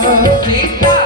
सीता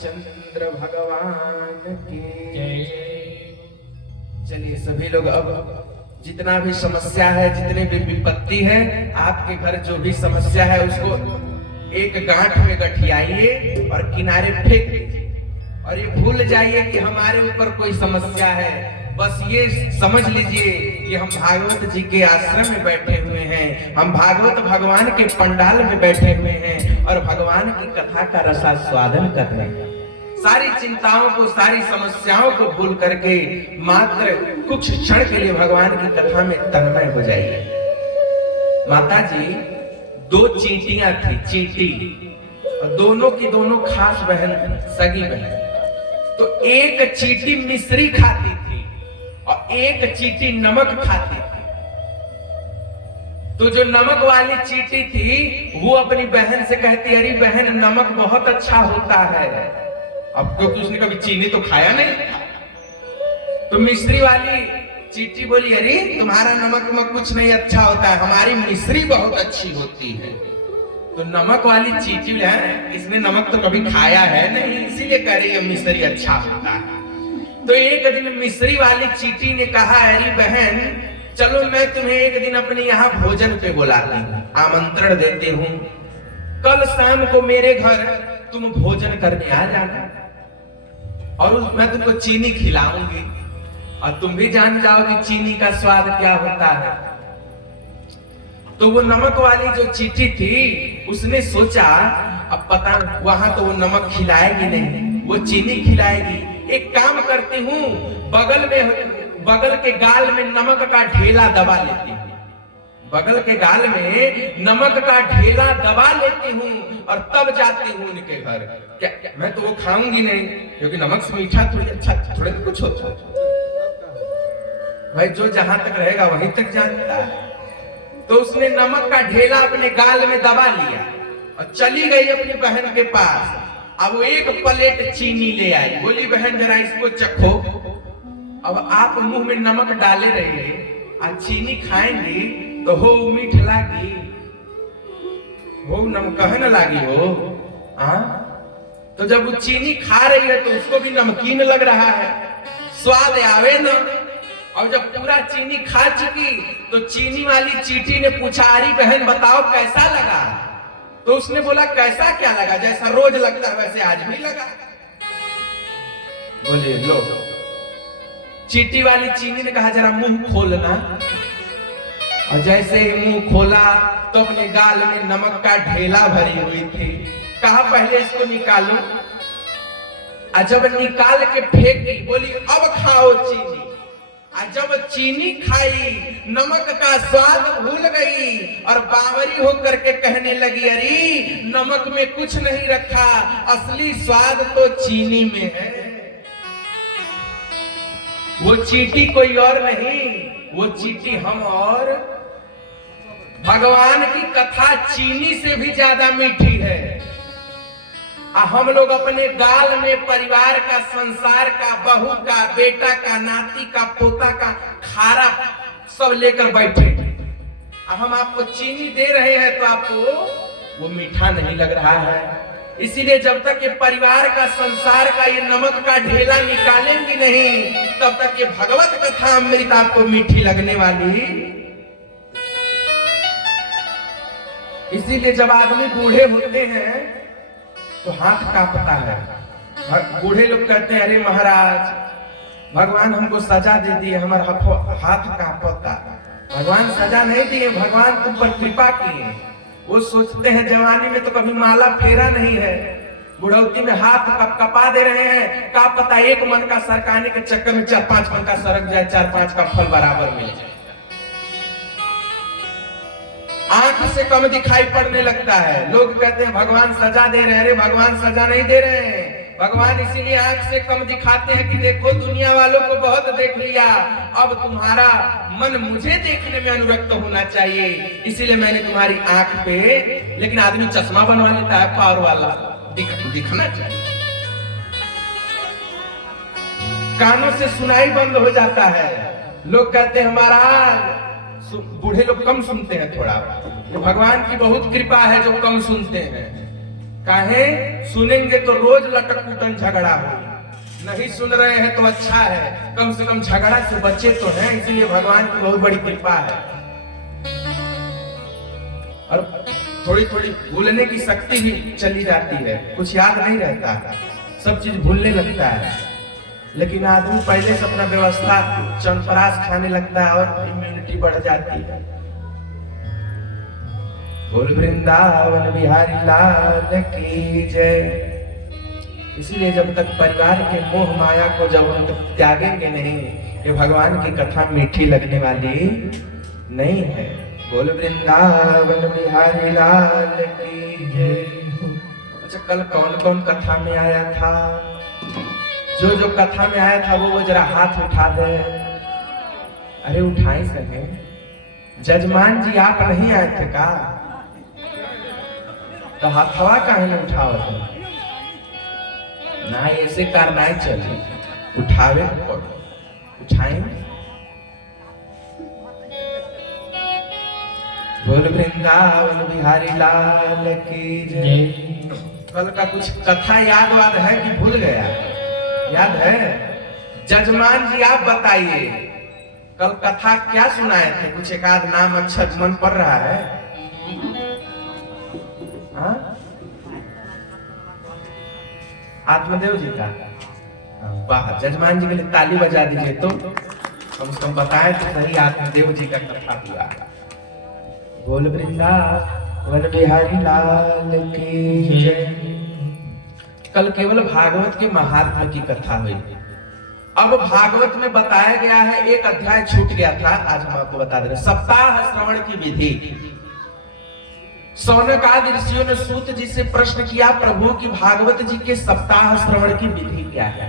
चंद्र भगवान की जय। चलिए सभी लोग, अब जितना भी समस्या है, जितने भी विपत्ति है, आपके घर जो भी समस्या है उसको एक गांठ में गठियाइए और किनारे फेंक दीजिए और ये भूल जाइए कि हमारे ऊपर कोई समस्या है। बस ये समझ लीजिए कि हम भागवत जी के आश्रम में बैठे हुए हैं, हम भागवत भगवान के पंडाल में बैठे हुए हैं और भगवान की कथा का रसास्वादन कर रहे हैं। सारी चिंताओं को, सारी समस्याओं को भूल करके मात्र कुछ क्षण के लिए भगवान की कथा में तन्मय हो जाइए। माता जी दो चींटियां थी, चींटी, और दोनों की दोनों खास बहन, सगी बहन। तो एक चींटी मिश्री खाती थी और एक चींटी नमक खाती थी। तो जो नमक वाली चींटी थी वो अपनी बहन से कहती, अरे बहन नमक बहुत अच्छा होता है। अब क्योंकि उसने कभी चीनी तो खाया नहीं था। तो मिश्री वाली चींटी बोली, अरे तुम्हारा नमक में कुछ नहीं अच्छा होता है, हमारी मिश्री बहुत अच्छी होती है। तो नमक वाली चींटी है, इसने नमक तो कभी खाया है नहीं, इसीलिए कह रही है मिश्री अच्छा होता है। तो एक दिन मिश्री वाली चींटी ने कहा, अरे बहन चलो मैं तुम्हें एक दिन अपने यहाँ भोजन पे बुलाती हूँ, आमंत्रण देती हूँ, कल शाम को मेरे घर तुम भोजन करने आ जाना और मैं तुमको चीनी खिलाऊंगी और तुम भी जान जाओगे चीनी का स्वाद क्या होता है। तो वो नमक वाली जो चींटी थी उसने सोचा, अब पता वहां तो वो नमक खिलाएगी नहीं, वो चीनी खिलाएगी। एक काम करती हूँ, बगल के गाल में नमक का ढेला दबा लेती हूँ, बगल के गाल में नमक का ढेला दबा लेती हूँ और तब जाती हूँ उनके घर। क्या मैं तो वो खाऊंगी नहीं, क्योंकि नमक से मीठा थोड़ी अच्छा थोड़े तो कुछ होता है भाई, जो जहां तक रहेगा वहीं तक जानता है। तो उसने नमक का ढेला अपने गाल में दबा लिया और चली गई अपनी बहन के पास। अब वो एक प्लेट चीनी ले आई, बोली बहन जरा इसको चखो। अब आप मुंह में नमक डाले रहिए और चीनी खाएंगी तो हो मीठ लागी, हो नमकहन लागी हो। तो जब वो चीनी खा रही है तो उसको भी नमकीन लग रहा है, स्वाद आवे ना। और जब पूरा चीनी खा चुकी तो चीनी वाली चींटी ने पूछा, अरे बहन बताओ कैसा लगा? तो उसने बोला, कैसा क्या लगा, जैसा रोज लगता है वैसे आज भी लगा। बोले लो। चींटी वाली चीनी ने कहा, जरा मुंह खोलना। और जैसे ही मुंह खोला तो अपने गाल में नमक का ढेला भरी हुई थी। कहा पहले इसको निकालो। और जब निकाल के फेंकी, बोली अब खाओ चीनी। और जब चीनी खाई, नमक का स्वाद भूल गई और बावरी होकर के कहने लगी, अरे नमक में कुछ नहीं रखा, असली स्वाद तो चीनी में है। वो चींटी कोई और नहीं, वो चींटी हम और भगवान की कथा चीनी से भी ज्यादा मीठी है। हम लोग अपने गाल में परिवार का, संसार का, बहू का, बेटा का, नाती का, पोता का खारा सब लेकर बैठे। हम आपको चीनी दे रहे हैं तो आपको वो मीठा नहीं लग रहा है। इसीलिए जब तक ये परिवार का, संसार का ये नमक का ढेला निकालेंगी नहीं, तब तक ये भगवत कथा अमृत आपको मीठी लगने वाली। इसीलिए जब आदमी बूढ़े होते हैं तो हाथ कांपता है। बूढ़े लोग कहते हैं, अरे महाराज भगवान हमको सजा दे दिए, हमारा हाथ कांपता। भगवान सजा नहीं दिए, भगवान तुम पर कृपा किए। वो सोचते हैं जवानी में तो कभी माला फेरा नहीं है, बुढ़ौती में हाथ कपा दे रहे हैं। का पता एक मन का सरकाने के चक्कर में 4-5 मन का सरक जाए, 4-5 का फल बराबर मिल जाए। आंख से कम दिखाई पड़ने लगता है। लोग कहते हैं भगवान सजा दे रहे हैं, अरे भगवान सजा नहीं दे रहे हैं। भगवान इसीलिए आंख से कम दिखाते हैं कि देखो दुनिया वालों को बहुत देख लिया, अब तुम्हारा मन मुझे देखने में अनुरक्त होना चाहिए, इसीलिए मैंने तुम्हारी आंख पे। लेकिन आदमी चश्मा बनवा लेता है पावर वाला, दिखना चाहिए। कानों से सुनाई बंद हो जाता है। लोग कहते हैं महाराज, बूढ़े लोग कम सुनते हैं थोड़ा, तो भगवान की बहुत कृपा है जो कम सुनते हैं। काहे सुनेंगे तो रोज लटक पुटन झगड़ा हो, नहीं सुन रहे हैं तो अच्छा है, कम से कम झगड़ा से बचे तो हैं। इसीलिए भगवान की बहुत बड़ी कृपा है। और थोड़ी थोड़ी भूलने की शक्ति भी चली जाती है, कुछ याद नहीं रहता, सब चीज भूलने लगता है। लेकिन आदमी पहले से अपना व्यवस्था चंपरास खाने लगता है और इम्यूनिटी बढ़ जाती है। बोल वृंदावन बिहारी लाल की जय। इसलिए जब तक परिवार के मोह माया को जब हम तक त्यागेंगे नहीं, ये भगवान की कथा मीठी लगने वाली नहीं है। बोल वृंदावन बिहारी लाल की जय। अच्छा, कल कौन कौन कथा में आया था? जो कथा में आया था वो जरा हाथ उठा दे। अरे उठाई सके। जजमान जी आप नहीं आए थे का? तो हथवा काहे नहीं उठाओ थे? ना ऐसे करना ही चलिए, उठावे उठाए। बोल वृंदावन बिहारी लाल की जय। कल का कुछ कथा याद वाद है कि भूल गया? याद है? जजमान जी आप बताइए, कल कथा क्या सुनाए थे? कुछ एक आध नाम अच्छा मन पड़ रहा है? हाँ? आत्मदेव जी का। वाह, जजमान जी के लिए ताली बजा दीजिए। तो कम से कम बताएं तो सही, आत्मदेव जी का कथा हुआ। बोल वृंदावन बिहारी लाल की जय। कल केवल भागवत के महात्मा की कथा हुई। अब भागवत में बताया गया है, एक अध्याय छूट गया था, आज हम आपको बता दे रहे। सप्ताह श्रवण की विधि। सौनक आदि ऋषियों ने सूत जी से प्रश्न किया, प्रभु की भागवत जी के सप्ताह श्रवण की विधि क्या है?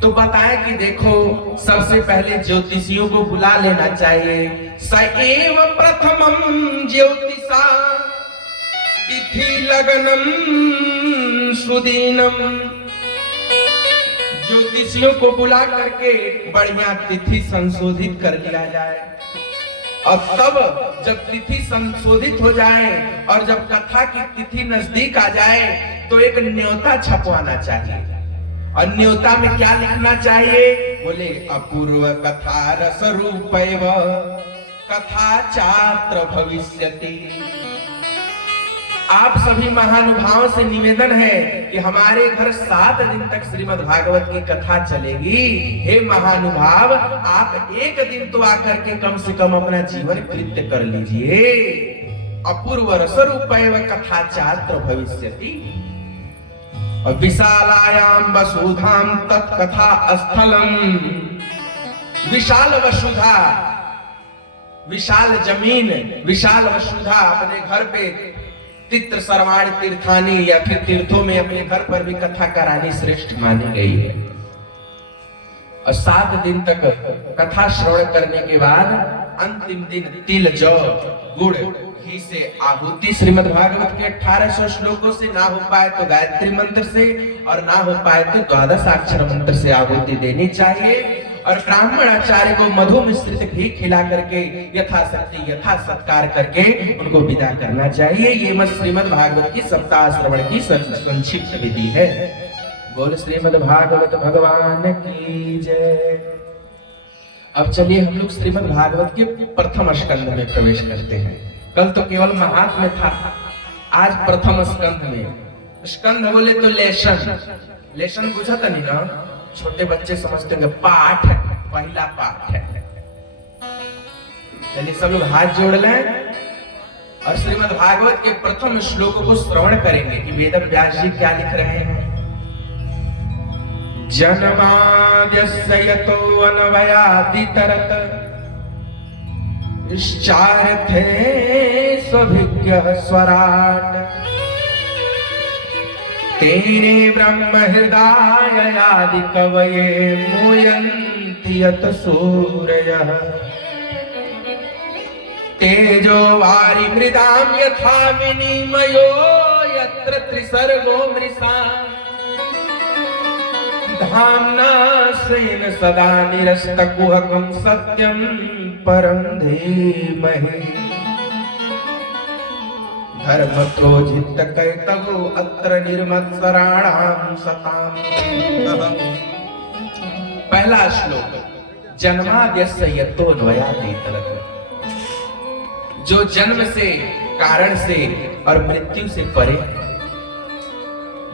तो बताया कि देखो, सबसे पहले ज्योतिषियों को बुला लेना चाहिए। सएव प्रथमं ज्योतिषा तिथि लगनम सुदीनम। ज्योतिषियों को बुला करके बढ़िया तिथि संशोधित कर लिया जाए। और तब जब तिथि संशोधित हो जाए और जब कथा की तिथि नजदीक आ जाए तो एक न्योता छपवाना चाहिए। और न्योता में क्या लिखना चाहिए? बोले अपूर्व कथा रस रूपैव कथा चात्र भविष्यति। आप सभी महानुभावों से निवेदन है कि हमारे घर 7 दिन तक श्रीमद् भागवत की कथा चलेगी। हे महानुभाव, आप एक दिन तो आकर के कम से कम अपना जीवन कृत्य कर लीजिए। अपूर्व रसरूपैव कथा चात्र भविष्यति। और विशालायाम वसुधाम तत्कथा स्थलम। विशाल वसुधा, विशाल जमीन, विशाल वसुधा, अपने घर पे तीर्थ सर्वाण तीर्थानी या फिर तीर्थों में अपने घर पर भी कथा करानी श्रेष्ठ मानी गई है। और 7 दिन तक कथा श्रवण करने के बाद अंतिम दिन तिल जौ गुड़ घी से आहुति श्रीमद् भागवत के 1800 श्लोकों से, ना हो पाए तो गायत्री मंत्र से, और ना हो पाए तो 12 अक्षर मंत्र से आहुति देनी चाहिए। और ब्राह्मण आचार्य को मधु मिश्रित घी खिला करके यथाशक्ति यथा सत्कार करके उनको विदा करना चाहिए। ये मत श्रीमद् भागवत की सप्ताह श्रवण की संक्षिप्त विधि है। बोल श्रीमद् भागवत भगवान की जय। अब चलिए हम लोग श्रीमद् भागवत के प्रथम स्कंध में प्रवेश करते हैं। कल तो केवल महात्म्य था, आज प्रथम स्कंध में। स्कंध बोले तो लेशन, लेशन बुझा था नहीं ना? छोटे बच्चे समझते होंगे पाठ है, पहला पाठ है। चलिए सब लोग हाथ जोड़ लें और श्रीमद् भागवत के प्रथम श्लोक को श्रवण करेंगे कि वेद व्यास जी क्या लिख रहे हैं। जन्माद्यस्य यतो अन्वयादितरत इश्चार्थे स्वभिज्ञः स्वराट् तेने ब्रह्म हृदय आदि कवये मुयन्ति यत सूरयः तेजो वारि मृदाम यथा विनिमयो यत्र त्रिसर्गो मृषा धाम्ना स्वेन सदा निरस्तकुहकं सत्यं परं धीमहि धर्म प्रोजित कैतवो अत्र निर्मत्सराणां सताम्। पहला श्लोक, जन्माद्यस्य यतोऽन्वयादितरत्। जो जन्म से, कारण से और मृत्यु से परे,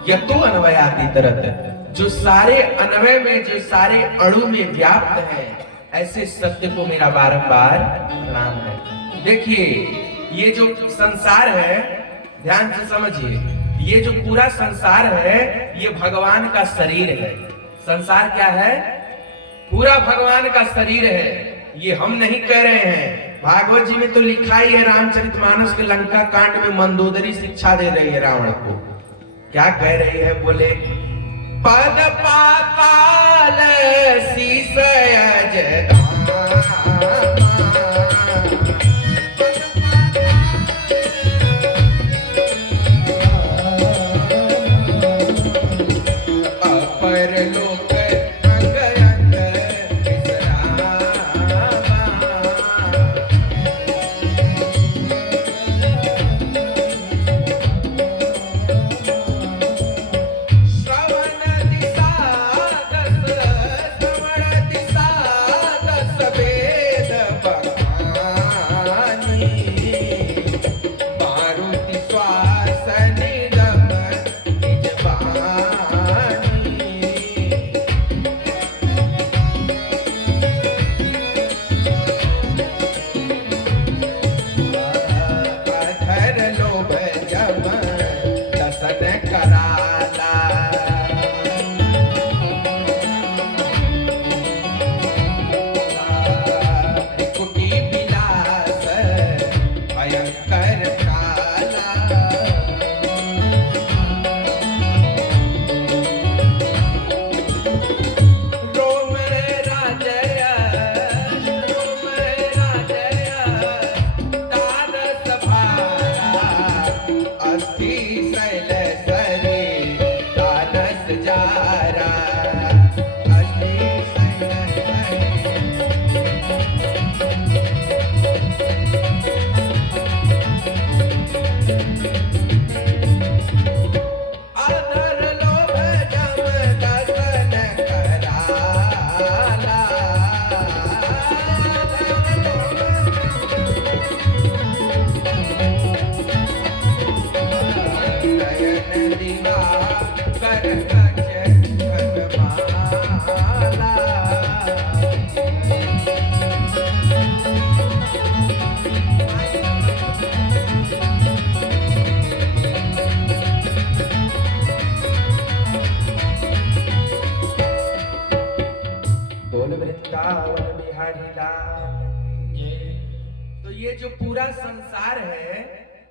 यतो अन्वयादितरत्, जो सारे अन्वय में, जो सारे अणु में व्याप्त है, ऐसे सत्य को मेरा बारंबार प्रणाम है। देखिए ये जो संसार है, ध्यान से समझिए, ये जो पूरा संसार है ये भगवान का शरीर है। संसार क्या है? पूरा भगवान का शरीर है। ये हम नहीं कह रहे हैं, भागवत जी में तो लिखा ही है। रामचरितमानस के लंका कांड में मंदोदरी शिक्षा दे रही है रावण को। क्या कह रही है? बोले पद पाताल शीश अजदा ये जो पूरा संसार है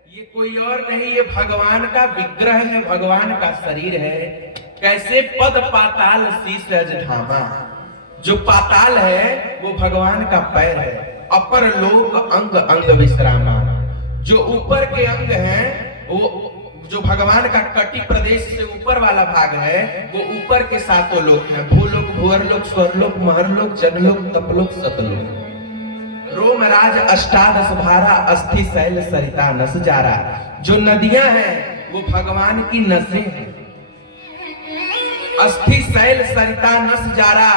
ये कोई और नहीं, ये भगवान का विग्रह है, भगवान का शरीर है। कैसे पद पाताल शीश ढामा, जो पाताल है वो भगवान का पैर है, अपर लोक अंग अंग विश्रामा। जो ऊपर के अंग हैं वो जो भगवान का कटी प्रदेश से ऊपर वाला भाग है वो ऊपर के सातों लोक हैं, भूलोक भुवरलोक स्वर्लोक महरलोक जनलोक तपलोक सतलोक। रोमराज अष्टादश भारा अस्थि शैल सरिता नस जारा। जो नदियां हैं वो भगवान की नसें हैं। अस्थि शैल सरिता नस जारा,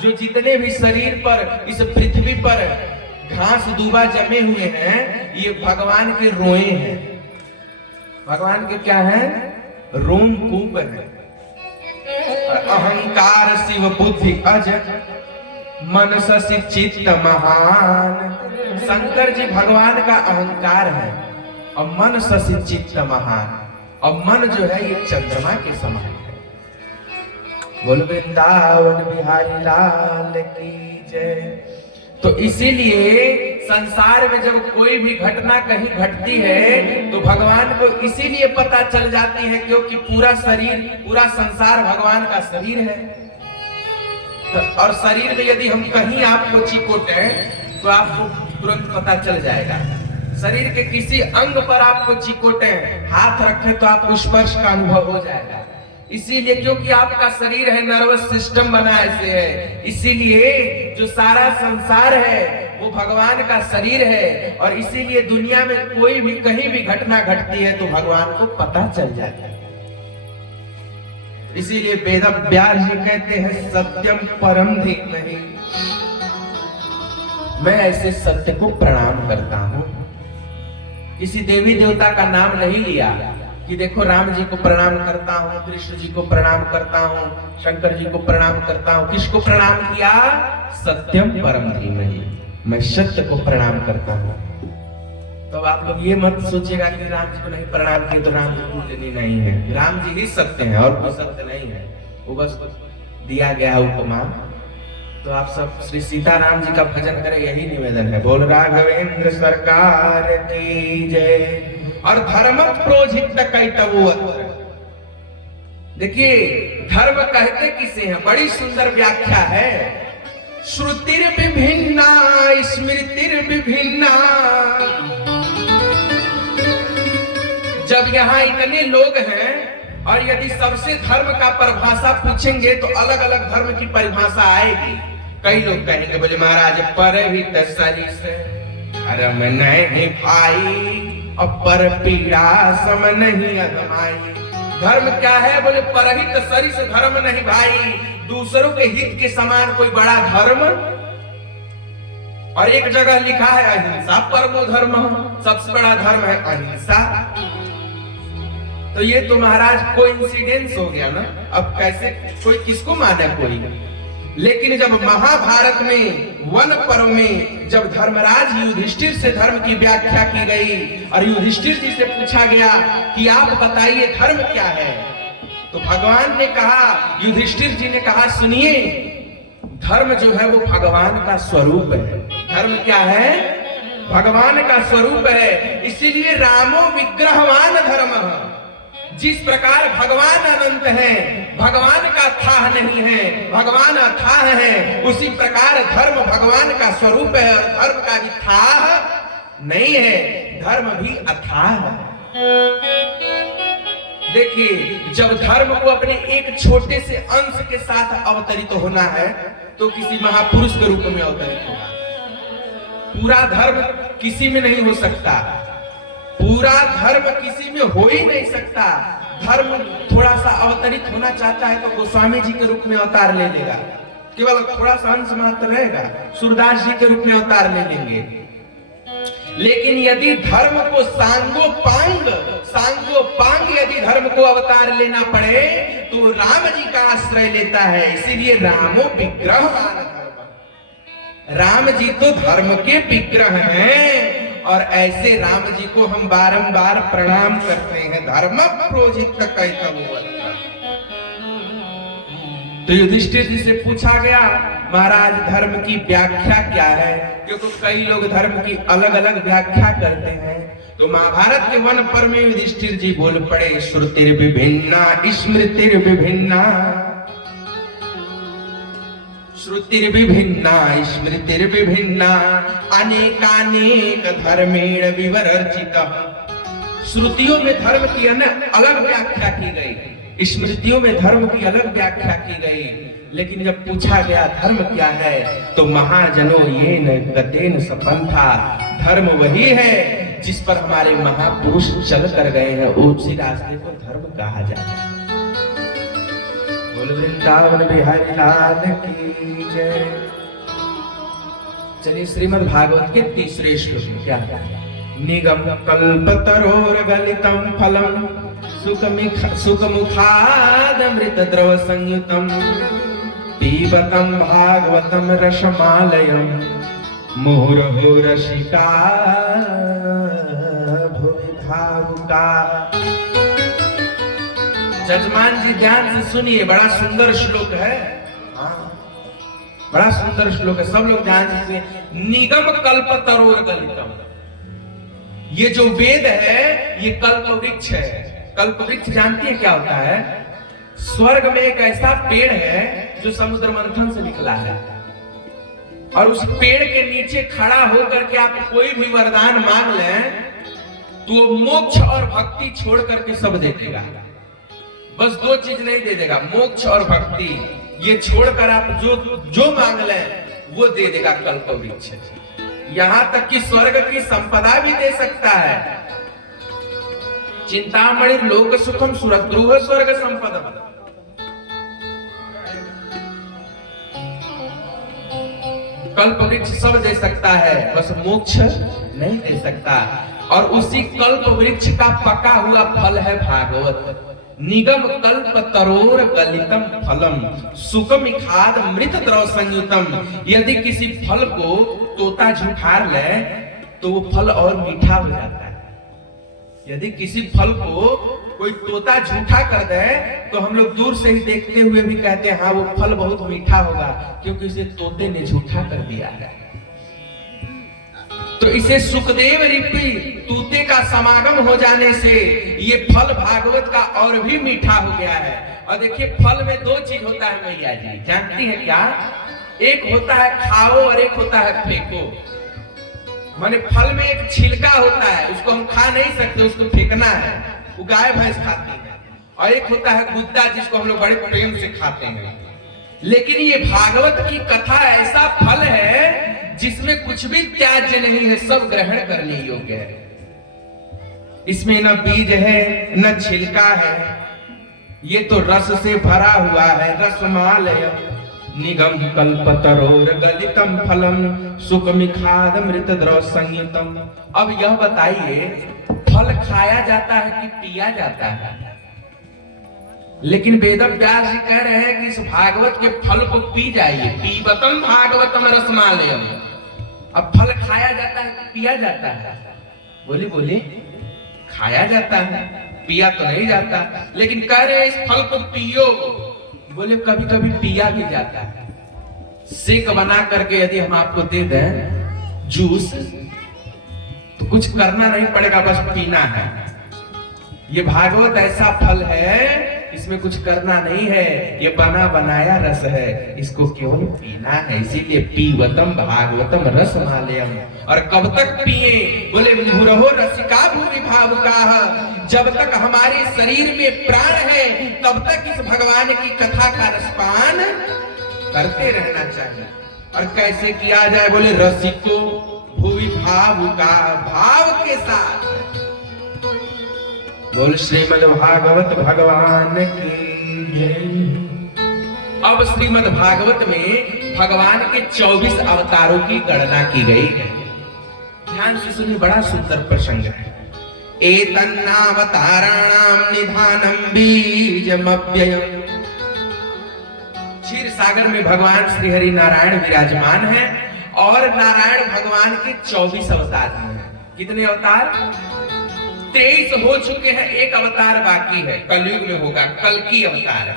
जो जितने भी शरीर पर इस पृथ्वी पर घास दूबा जमे हुए हैं ये भगवान के रोए हैं। भगवान के क्या है? रोमकूप है। अहंकार शिव बुद्धि अज मन शशि चित्त महान। शंकर जी भगवान का अहंकार है और मन शशि चित्त महान, और मन जो है ये चंद्रमा के समान है। बोल वृंदावन बिहारी लाल की जय। तो इसीलिए संसार में जब कोई भी घटना कहीं घटती है तो भगवान को इसीलिए पता चल जाती है क्योंकि पूरा शरीर, पूरा संसार भगवान का शरीर है। और शरीर में यदि हम कहीं आपको चिकोटे तो आपको तुरंत पता चल जाएगा। शरीर के किसी अंग पर आपको चिकोटे, हाथ रखे तो आपको स्पर्श का अनुभव हो जाएगा। इसीलिए क्योंकि आपका शरीर है, नर्वस सिस्टम बना ऐसे है, इसीलिए जो सारा संसार है वो भगवान का शरीर है। और इसीलिए दुनिया में कोई भी कहीं भी घटना घटती है तो भगवान को पता चल जाता है। इसीलिए वेद व्यास जी कहते हैं सत्यम परम धीमहि। मैं ऐसे सत्य को प्रणाम करता हूं। किसी देवी देवता का नाम नहीं लिया कि देखो राम जी को प्रणाम करता हूं, कृष्ण जी को प्रणाम करता हूं, शंकर जी को प्रणाम करता हूं। किसको प्रणाम किया? सत्यम परम धीमहि, मैं सत्य को प्रणाम करता हूं। तो आप लोग ये मत सोचिएगा कि राम जी को नहीं प्रणाम किए तो राम जी पूजनीय नहीं है। राम जी ही सत्य है और कोई सत्य नहीं है, वो बस दिया गया उपमा। तो आप सब श्री सीताराम जी का भजन करें, यही निवेदन है। बोल राघवेंद्र सरकार की जय। और धर्म प्रोजित कैतवोऽत्र। देखिए धर्म कहते किसे हैं, बड़ी सुंदर व्याख्या है। श्रुतिर विभिन्ना स्मृतिर विभिन्ना। जब यहाँ इतने लोग हैं और यदि सबसे धर्म का परिभाषा पूछेंगे तो अलग अलग धर्म की परिभाषा आएगी। कई लोग कहेंगे बोले महाराज परहित सरिस धर्म नहीं भाई, और पर पीड़ा सम नहीं अधमाई। धर्म क्या है? बोले परहित सरिस धर्म नहीं भाई, दूसरों के हित के समान कोई बड़ा धर्म। और एक जगह लिखा है अहिंसा परमो धर्म, सबसे बड़ा धर्म है अहिंसा। तो ये तो महाराज कोइंसिडेंस हो गया ना। अब कैसे कोई किसको माने कोई। लेकिन जब महाभारत में वन पर्व में जब धर्मराज युधिष्ठिर से धर्म की व्याख्या की गई और युधिष्ठिर जी से पूछा गया कि आप बताइए धर्म क्या है, तो भगवान ने कहा, युधिष्ठिर जी ने कहा सुनिए धर्म जो है वो भगवान का स्वरूप है। धर्म क्या है? भगवान का स्वरूप है। इसीलिए रामो विग्रहवान धर्म। जिस प्रकार भगवान अनंत है, भगवान का अथाह नहीं है, भगवान अथाह है, उसी प्रकार धर्म भगवान का स्वरूप है और धर्म का भी थाह नहीं है, धर्म भी अथाह है। देखिए जब धर्म को अपने एक छोटे से अंश के साथ अवतरित होना है तो किसी महापुरुष के रूप में अवतरित होना। पूरा धर्म किसी में नहीं हो सकता, पूरा धर्म किसी में हो ही नहीं सकता। धर्म थोड़ा सा अवतरित होना चाहता है तो गोस्वामी जी के रूप में अवतार ले लेगा, केवल थोड़ा सा अंश मात्र रहेगा, सूरदास जी के रूप में अवतार ले लेंगे। लेकिन यदि धर्म को सांगो पांग यदि धर्म को अवतार लेना पड़े तो राम जी का आश्रय लेता है। इसीलिए रामो विग्रहवान धर्म। राम जी तो धर्म के विग्रह हैं और ऐसे राम जी को हम बारंबार प्रणाम करते हैं। धर्म प्रोजित कैतवोऽत्र। तो युधिष्ठिर जी से पूछा गया महाराज धर्म की व्याख्या क्या है, क्योंकि कई लोग धर्म की अलग अलग व्याख्या करते हैं। तो महाभारत के वन पर में युधिष्ठिर जी बोल पड़े श्रुतिर विभिन्ना स्मृतिर विभिन्ना, श्रुतिर विभिन्ना स्मृतिर विभिन्ना अनेकानेक धर्मेण विवर्जितः। श्रुतियों में धर्म की अलग व्याख्या की गई, स्मृतियों में धर्म की अलग व्याख्या की गई, लेकिन जब पूछा गया धर्म क्या है तो महाजनों ये न गतेन सपंथा, धर्म वही है जिस पर हमारे महापुरुष चल कर गए हैं, उसी रास्ते को धर्म कहा जाता है। बोल वृंदावन बिहारी लाल की जय। चलिए श्रीमद् भागवत के तीसरे श्लोक में क्या है। निगम कल्पतरोर्गलितं फलं सुखमुखादमृत द्रव संयुतं पीबतं भागवतं रसमालयं मुहुर्मुहुः रसिका भुवि भावुका। जजमान जी ध्यान से सुनिए, बड़ा सुंदर श्लोक है। बड़ा सुंदर श्लोक है, सब लोग ध्यान से सुनिए। निगम कल्पतरोर्गलितं, ये जो वेद है ये कल्प वृक्ष है। कल्प वृक्ष जानती है क्या होता है? स्वर्ग में एक ऐसा पेड़ है जो समुद्र मंथन से निकला है, और उस पेड़ के नीचे खड़ा होकर के आप कोई भी वरदान मांग लें तो वो मोक्ष और भक्ति छोड़ करके सब दे देगा। बस दो चीज नहीं दे देगा, मोक्ष और भक्ति, ये छोड़कर आप जो मांग लें वो दे देगा कल्प वृक्ष। यहां तक कि स्वर्ग की संपदा भी दे सकता है। चिंतामणि लोक सुखम सुरद्रुह स्वर्ग संपदा, कल्प वृक्ष सब दे सकता है, बस मोक्ष नहीं दे सकता। और उसी कल्प वृक्ष का पका हुआ फल है भागवत। निगम कल्प तरोर गलितम फलम सुखमिखाद मृत द्रव संयुतम। यदि किसी फल को तोता झुठार ले तो वो फल और मीठा हो जाता है। यदि किसी फल को कोई तोता झूठा कर दे तो हम लोग दूर से ही देखते हुए भी कहते हैं हाँ वो फल बहुत मीठा होगा, क्योंकि इसे तोते ने झूठा कर दिया है। तो इसे सुखदेव रूपी तूते का समागम हो जाने से ये फल भागवत का और भी मीठा हो गया है। और देखिए फल में दो चीज होता है मैया जी, जानती है क्या? एक होता है खाओ और एक होता है फेंको। माने फल में एक छिलका होता है, उसको हम खा नहीं सकते, उसको फेंकना है, वो गाय भैंस खाती है। और एक होता है गुद्दा जिसको हम लोग बड़े प्रेम से खाते हैं। लेकिन ये भागवत की कथा ऐसा फल है जिसमें कुछ भी त्याज्य नहीं है, सब ग्रहण करने योग्य है। इसमें न बीज है न छिलका है, ये तो रस से भरा हुआ है, रसमालय। निगम कल्पतरोर गलितम फलम सुखमिखाद मृत द्रव संयुतम। अब यह बताइए फल खाया जाता है कि पिया जाता है? लेकिन वेद व्यास जी कह रहे हैं कि इस भागवत के फल को पी जाइए, पीबतम भागवतम रसमालयम। अब फल खाया जाता है कि पिया जाता है? बोली बोली, खाया जाता है, पिया तो नहीं जाता। लेकिन कह रहे हैं इस फल को पियो। बोले कभी कभी पिया भी जाता है। शेक बना करके यदि हम आपको दे दें जूस, तो कुछ करना नहीं पड़ेगा, बस पीना है। ये भागवत ऐसा फल है इसमें कुछ करना नहीं है, ये बना बनाया रस है, इसको केवल पीना है। इसीलिए पीवतम भागवतम रसमालयम। और कब तक पिए? बोले मुहुरहो रसिका भूमि भावुका। जब तक हमारे शरीर में प्राण है तब तक इस भगवान की कथा का रसपान करते रहना चाहिए। और कैसे किया जाए? बोले रसिको भूमि भावुका, भाव के साथ। बोल श्रीमद् भागवत भगवान की जय। अब श्रीमद् भागवत में भगवान के 24 अवतारों की गणना की गई है। ध्यान से सुनिए, बड़ा सुंदर प्रसंग है। एतन्नावताराणां निधानं बीजमव्ययम्। क्षीर सागर में भगवान श्री हरि नारायण विराजमान है और नारायण भगवान के 24 अवतार हैं। कितने अवतार? 23 हो चुके हैं, एक अवतार बाकी है, कलयुग में होगा, कल की अवतार है।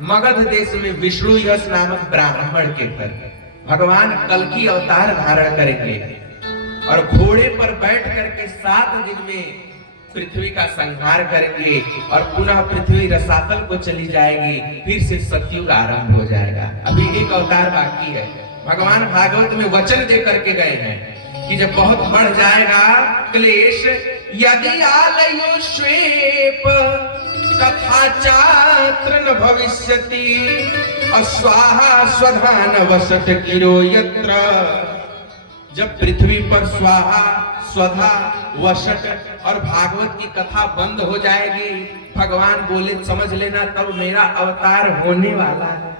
मगध देश में विष्णु यश नामक ब्राह्मण के घर भगवान कल्कि अवतार धारण करेंगे और घोड़े पर बैठ करके 7 दिन में पृथ्वी का संहार करेंगे और पुनः पृथ्वी रसातल को चली जाएगी, फिर से सतयुग आरंभ हो जाएगा। अभी एक अवतार बाकी है। भगवान भागवत में वचन दे करके गए हैं कि जब बहुत बढ़ जाएगा क्लेश, यदि आलयो श्वेप कथा चात्र न भविष्यति अस्वाहा स्वधान वसत गिरो यत्र। जब पृथ्वी पर स्वाहा स्वधा वसट और भागवत की कथा बंद हो जाएगी, भगवान बोले समझ लेना तब मेरा अवतार होने वाला है।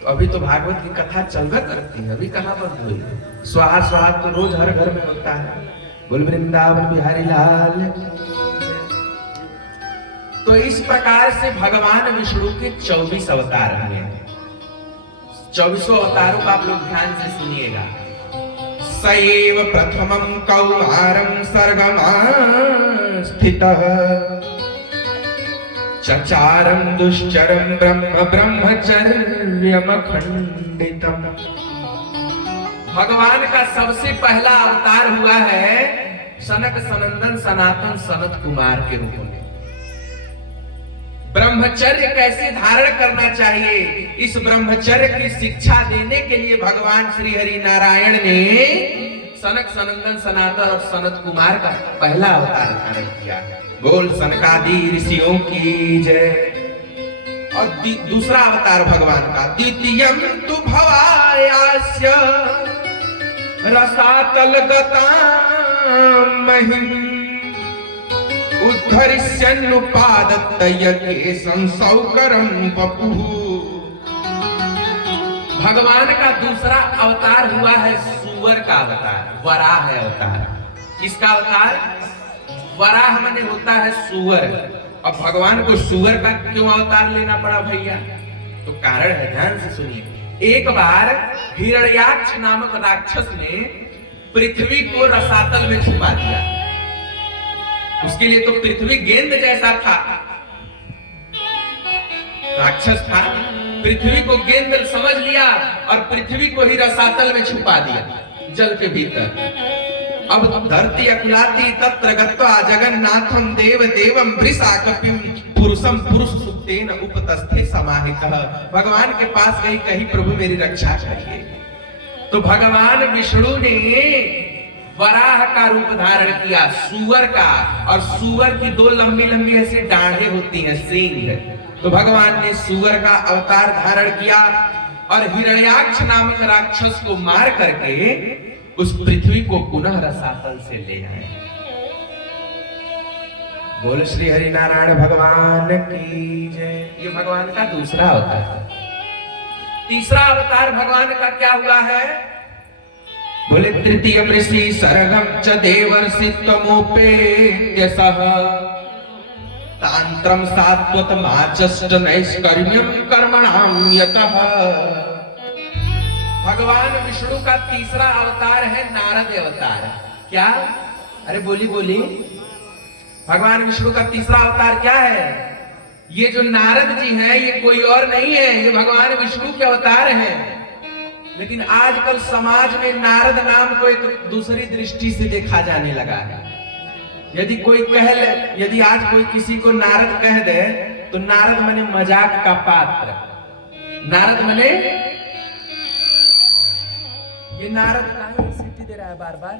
तो अभी तो भागवत की कथा चलकर करती है, अभी कहाँ बंद हुई? स्वाहा स्वाहा तो रोज हर घर में होता है। बोल वृंदावन बिहारी लाल। तो इस प्रकार से भगवान विष्णु के 24 अवतार हुए। 24 अवतारों का आप लोग ध्यान से सुनिएगा। सैव प्रथमं कौमारं सर्गमास्थितः चचारं दुश्चरं ब्रह्म ब्रह्मचर्यमखंडितम्। भगवान का सबसे पहला अवतार हुआ है सनक सनंदन सनातन सनत कुमार के रूप में। ब्रह्मचर्य कैसे धारण करना चाहिए, इस ब्रह्मचर्य की शिक्षा देने के लिए भगवान श्री हरि नारायण ने सनक सनंदन सनातन और सनत कुमार का पहला अवतार धारण किया। बोल सनकादि ऋषियों की जय। और दूसरा अवतार भगवान का द्वितीयं तु भवायास्य रसातल गतां महिं उद्धरिष्यन्नुपादत्तयके संसौकरं वपुः। भगवान का दूसरा अवतार हुआ है सूअर का अवतार, वराह है अवतार। किसका अवतार? वराह माने होता है सूअर। अब भगवान को सूअर का क्यों अवतार लेना पड़ा भैया? तो कारण है, ध्यान से सुनिए। एक बार हिरण्याक्ष नामक राक्षस ने पृथ्वी को रसातल में छुपा दिया। उसके लिए तो पृथ्वी गेंद जैसा था, राक्षस था, पृथ्वी को गेंद समझ लिया और पृथ्वी को ही रसातल में छुपा दिया जल के भीतर। अब धरती अकुलाती तत्र गत्वा जगन्नाथं देव देवं वृषाकपिं पुरुषं पुरुष सुप्तेन उपतस्थे समाहितः। भगवान के पास गई, कही प्रभु मेरी रक्षा करिए। तो भगवान विष्णु ने वराह का रूप धारण किया, सूअर का। और सूअर की 2 लंबी लंबी ऐसी डाढ़ें होती हैं, सींग। तो भगवान ने सूअर का अवतार धारण किया और हिरण्याक्ष नामक राक्षस को मार करके उस पृथ्वी को पुनः रसातल से ले आए। बोल श्री हरि नारायण भगवान की जय। ये भगवान का दूसरा अवतार। तीसरा अवतार भगवान का क्या हुआ है? बोले तृतीय ऋषि सर्गम च देवर्षित्वमुपेत्य सह तांत्रम सात्वतमाचष्ट नैष्कर्म्यं कर्मणां यतः। भगवान विष्णु का तीसरा अवतार है नारद अवतार। क्या? अरे बोली बोली। भगवान विष्णु का तीसरा अवतार क्या है? ये जो नारद जी हैं ये कोई और नहीं है, ये भगवान विष्णु के अवतार हैं। लेकिन आजकल समाज में नारद नाम को एक दूसरी दृष्टि से देखा जाने लगा है। यदि आज कोई किसी को नारद कह दे तो नारद माने मजाक का पात्र। नारद माने ये नारद काहे सीटी दे रहा है बार बार?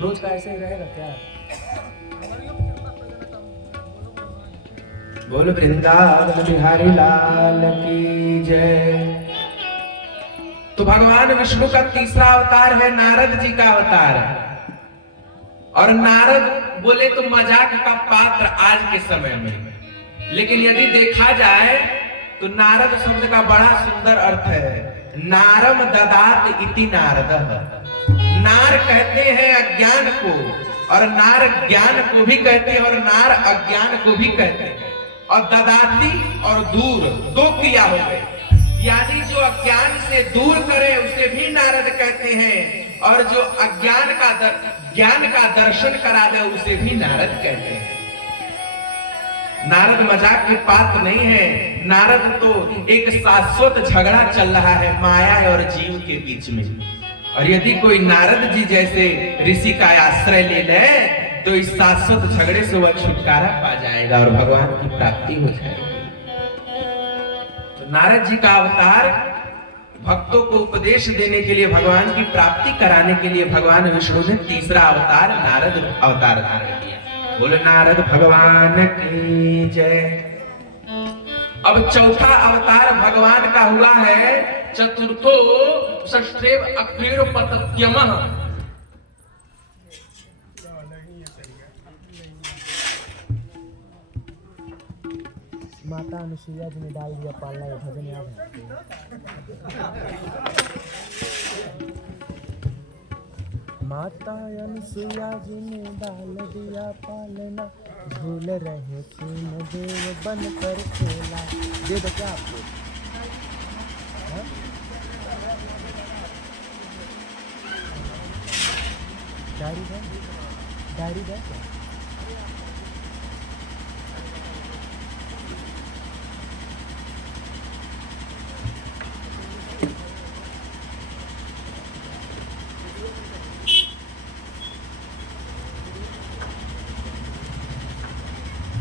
रोज का ऐसे ही रहेगा क्या? बोल वृंदावन बिहारी लाल की जय। तो भगवान विष्णु का तीसरा अवतार है नारद जी का अवतार। और नारद बोले तो मजाक का पात्र आज के समय में, लेकिन यदि देखा जाए तो नारद शब्द का बड़ा सुंदर अर्थ है। नारम ददात इति नारदः। नार कहते हैं अज्ञान को, और नार ज्ञान को भी कहते हैं, और नार अज्ञान को भी कहते हैं। और ददाती और दूर 2 क्रिया हो गए, यानी जो अज्ञान से दूर करे उसे भी नारद कहते हैं, और जो अज्ञान का ज्ञान का दर्शन करा दे उसे भी नारद कहते हैं। नारद मजाक की पात्र नहीं है। नारद तो एक शाश्वत झगड़ा चल रहा है माया और जीव के बीच में, और यदि कोई नारद जी जैसे ऋषि का आश्रय ले ले तो इस शाश्वत झगड़े से वह छुटकारा पा जाएगा और भगवान की प्राप्ति हो जाएगी। तो नारद जी का अवतार भक्तों को उपदेश देने के लिए, भगवान की प्राप्ति कराने के लिए भगवान विष्णु ने तीसरा अवतार नारद अवतार धारण किया। बोलो नारद भगवान की जय। अब चौथा अवतार भगवान का हुआ है चतुर्थो षष्ठेव अक्रीर पतत्यमः। माता अनुसुईया जी ने डाल दिया पालना या भजन याद है। माता अनुसुईया जी ने डाल दिया पालना, झूल रहे कृष्ण देव बन कर खेला। दे दो क्या आपको? डायरी है, डायरी है।